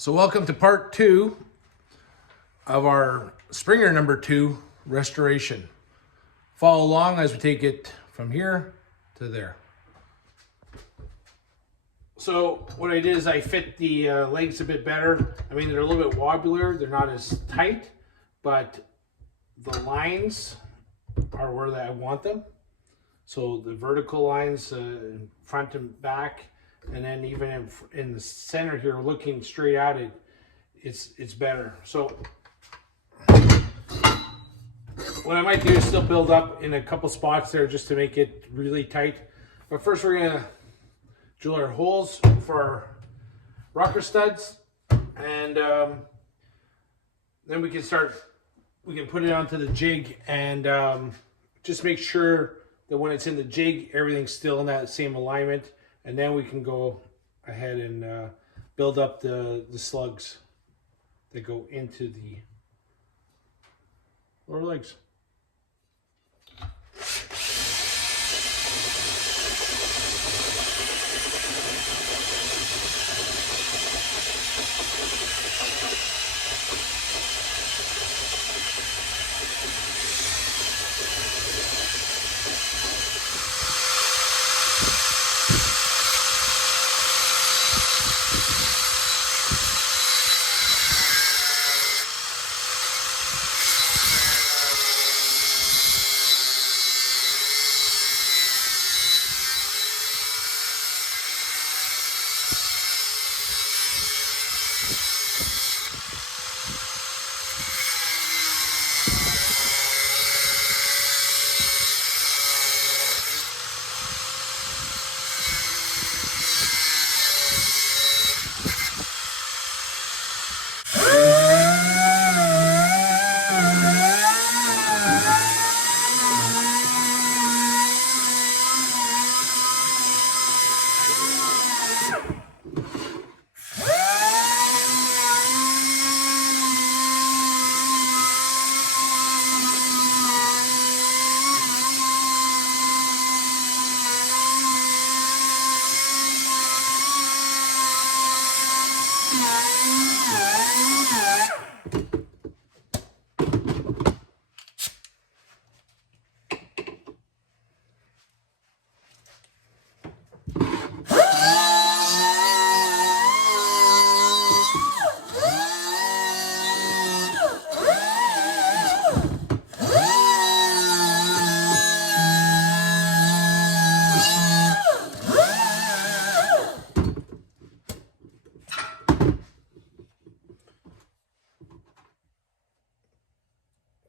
So welcome to part 2 of our Springer number 2 restoration. Follow along as we take it from here to there. So what I did is I fit the legs a bit better. I mean, they're a little bit wobblier. They're not as tight, but the lines are where I want them. So the vertical lines in front and back, and then even in the center here, looking straight at it, it's better. So what I might do is still build up in a couple spots there just to make it really tight. But first we're gonna drill our holes for our rocker studs, and then we can put it onto the jig and just make sure that when it's in the jig, everything's still in that same alignment. And then we can go ahead and build up the slugs that go into the lower legs.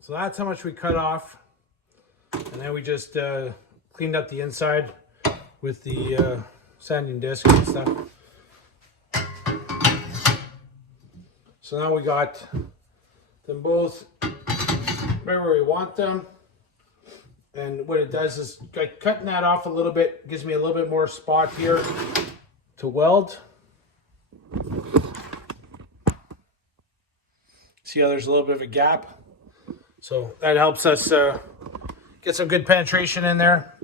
So that's how much we cut off, and then we just cleaned up the inside with the sanding disc and stuff. So now we got them both right where we want them, and what it does is like cutting that off a little bit gives me a little bit more spot here to weld. See how there's a little bit of a gap? So that helps us get some good penetration in there.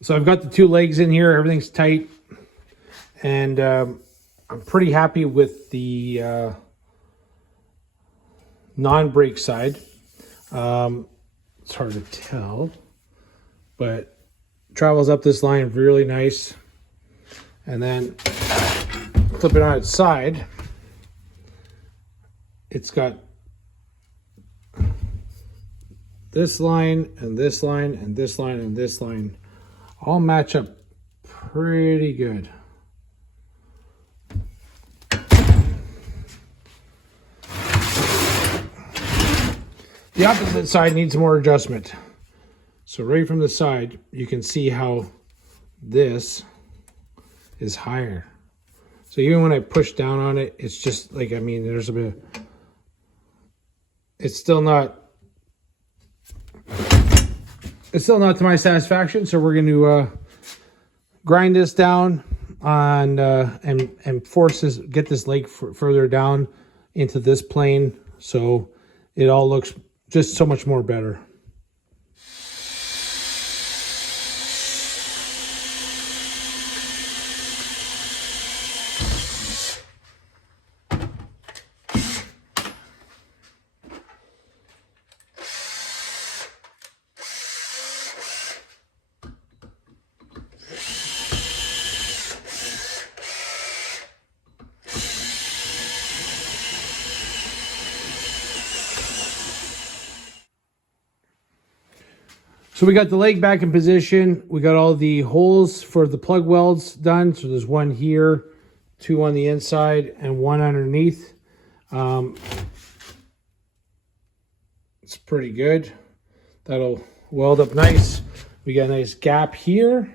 So I've got the two legs in here, everything's tight, and I'm pretty happy with the non-brake side. It's hard to tell, but travels up this line really nice. And then flip it on its side, it's got this line and this line and this line and this line all match up pretty good. The opposite side needs more adjustment. So right from the side, you can see how this is higher. So even when I push down on it, it's just like, I mean, there's a bit, it's still not to my satisfaction. So we're going to grind this down on and get this leg further down into this plane, so it all looks just so much more better. So we got the leg back in position. We got all the holes for the plug welds done. So there's one here, 2 on the inside, and 1 underneath. It's pretty good. That'll weld up nice. We got a nice gap here,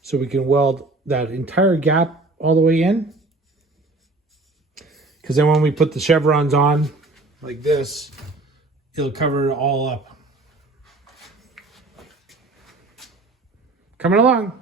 so we can weld that entire gap all the way in. Because then when we put the chevrons on, like this, it'll cover it all up. Coming along.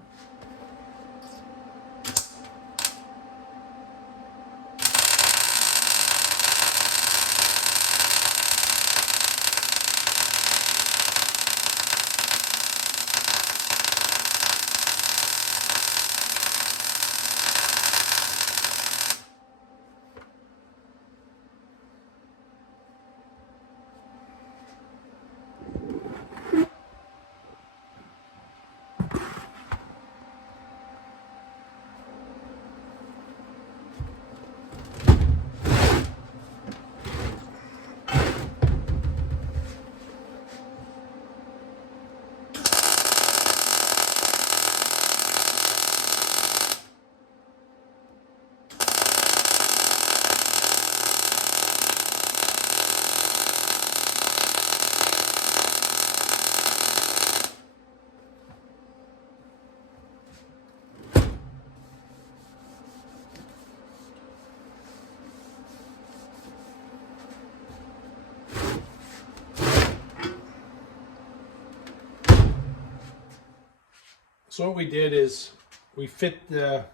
So what we did is we fit the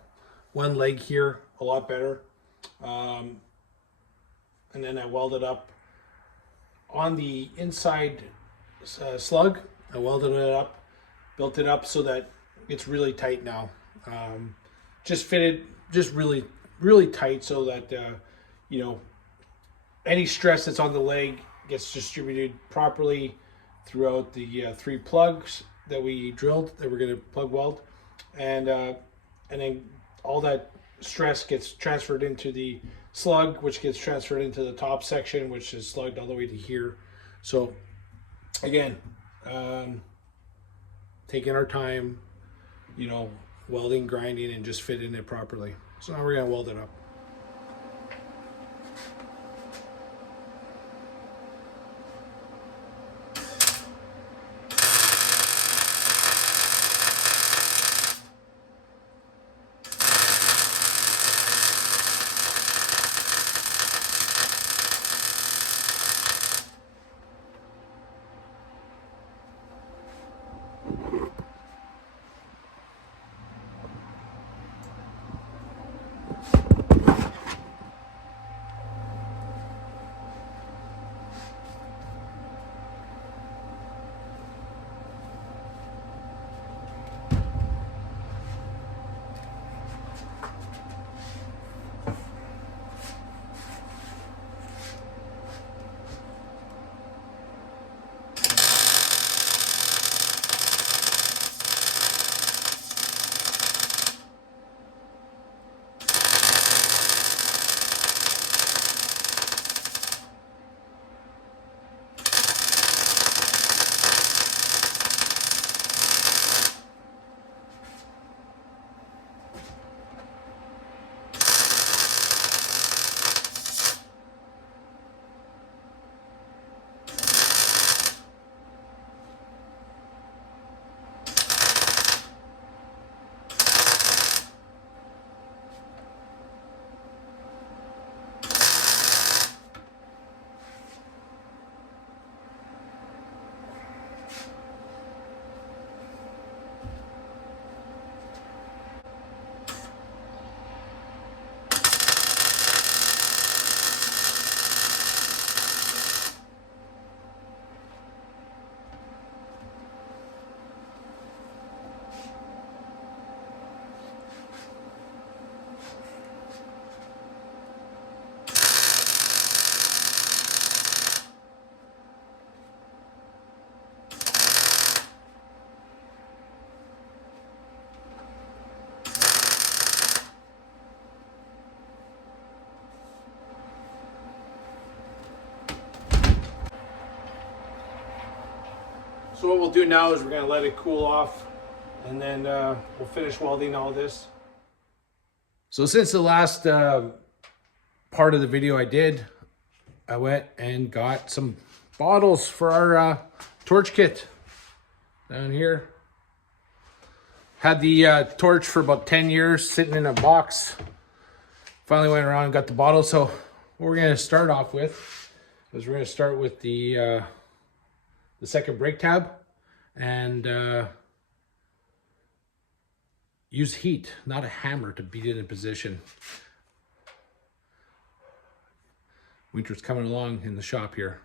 one leg here a lot better. And then I welded up on the inside slug. I welded it up, built it up so that it's really tight now. Just fitted, just really, really tight so that, you know, any stress that's on the leg gets distributed properly throughout the 3 plugs that we drilled that we're going to plug weld, and then all that stress gets transferred into the slug, which gets transferred into the top section, which is slugged all the way to here. So again, taking our time, you know, welding, grinding, and just fitting it properly. So now we're going to weld it up. So what we'll do now is we're going to let it cool off, and then we'll finish welding all this. So since the last part of the video I did, I went and got some bottles for our torch kit down here. Had the torch for about 10 years sitting in a box. Finally went around and got the bottle. So what we're going to start off with is we're going to start with the second brake tab and use heat, not a hammer, to beat it in position. Winter's coming along in the shop here.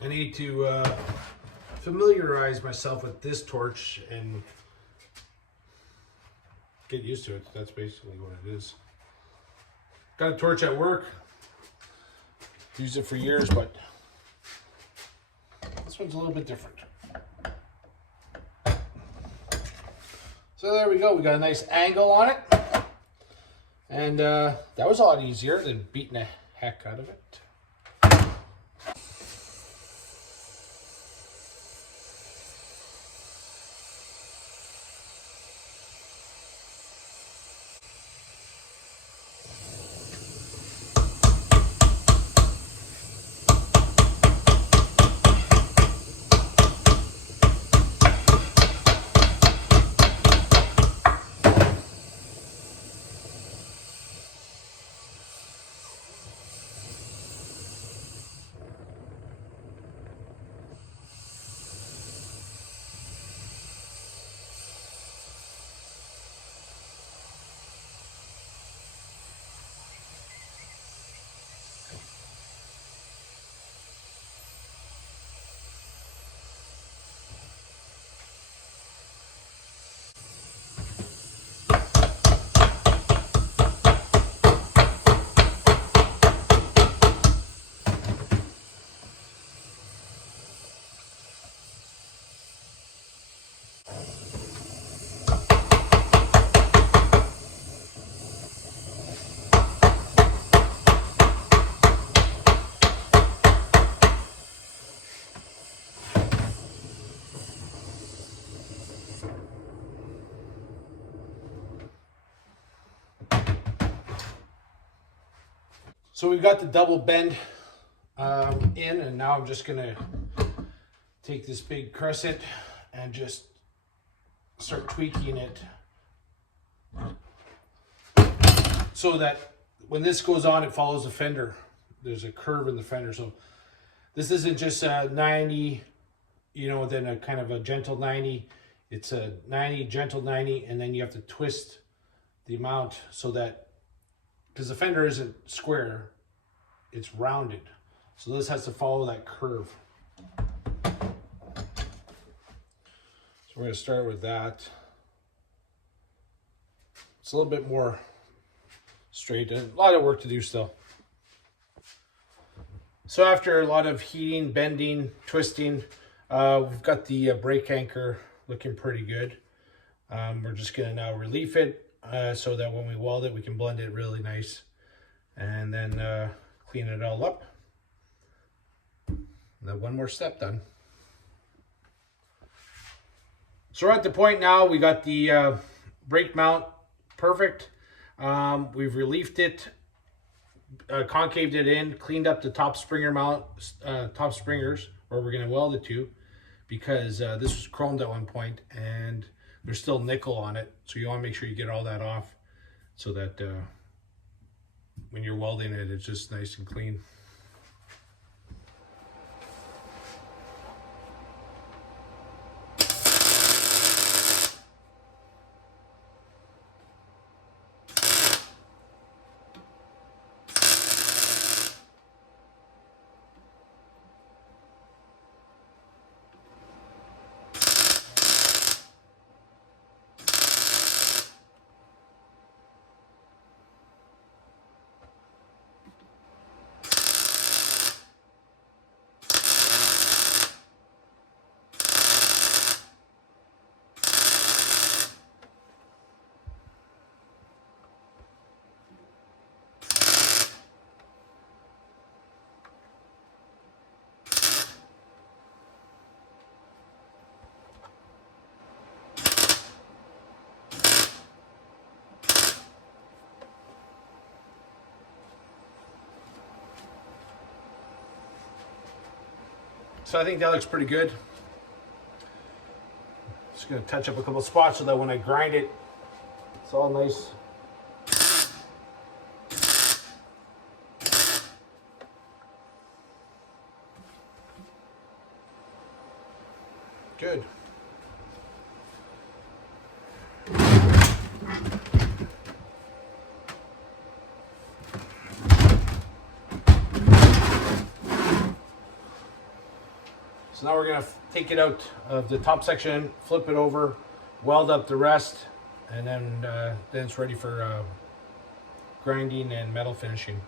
I need to familiarize myself with this torch and get used to it. That's basically what it is. Got a torch at work. Used it for years, but this one's a little bit different. So there we go. We got a nice angle on it. And that was a lot easier than beating the heck out of it. So we've got the double bend in, and now I'm just gonna take this big crescent and just start tweaking it so that when this goes on, it follows the fender. There's a curve in the fender, so this isn't just a 90, you know, then a kind of a gentle 90. It's a 90, gentle 90, and then you have to twist the amount so that, because the fender isn't square, it's rounded. So this has to follow that curve. So we're going to start with that. It's a little bit more straight and a lot of work to do still. So after a lot of heating, bending, twisting, we've got the brake anchor looking pretty good. We're just going to now relief it so that when we weld it, we can blend it really nice. And then clean it all up. And then one more step done. So we're at the point now, we got the brake mount perfect. We've reliefed it, concaved it in, cleaned up the top springer mount, top springers where we're going to weld it to, because this was chromed at one point and there's still nickel on it. So you want to make sure you get all that off so that when you're welding it, it's just nice and clean. So I think that looks pretty good. Just gonna touch up a couple spots so that when I grind it, it's all nice. Good. So now we're going to take it out of the top section, flip it over, weld up the rest, and then it's ready for grinding and metal finishing.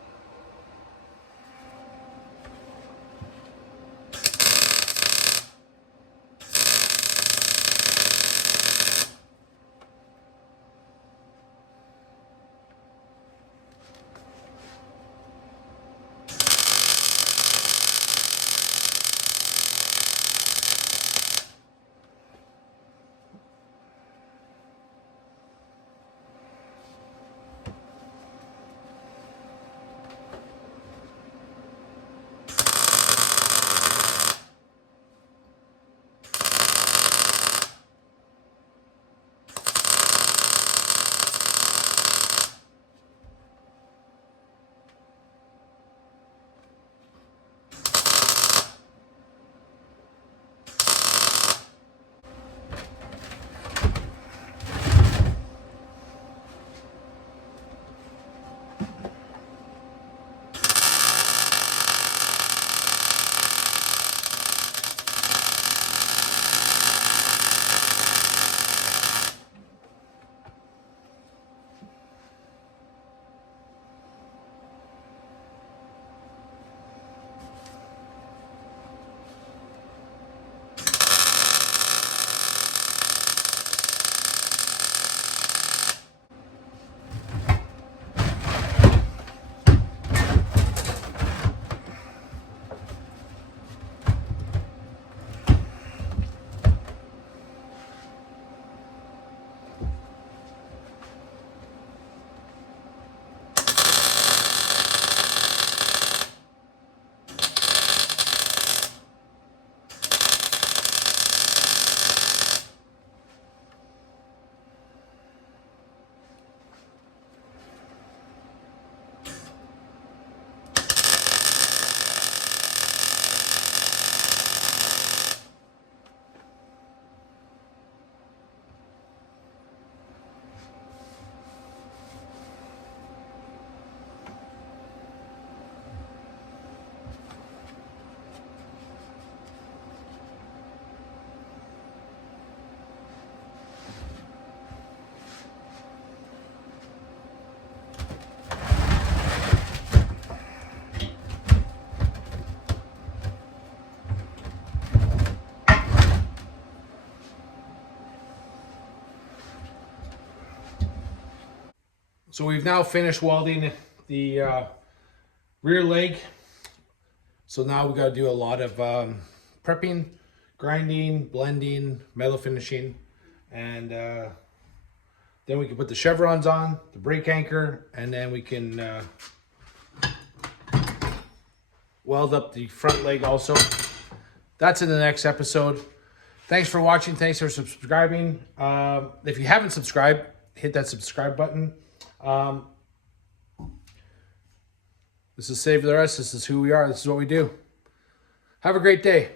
So we've now finished welding the rear leg. So now we got to do a lot of prepping, grinding, blending, metal finishing, and then we can put the chevrons on, the brake anchor, and then we can weld up the front leg also. That's in the next episode. Thanks for watching. Thanks for subscribing. If you haven't subscribed, hit that subscribe button. This is Save the Rest. This is who we are. This is what we do. Have a great day.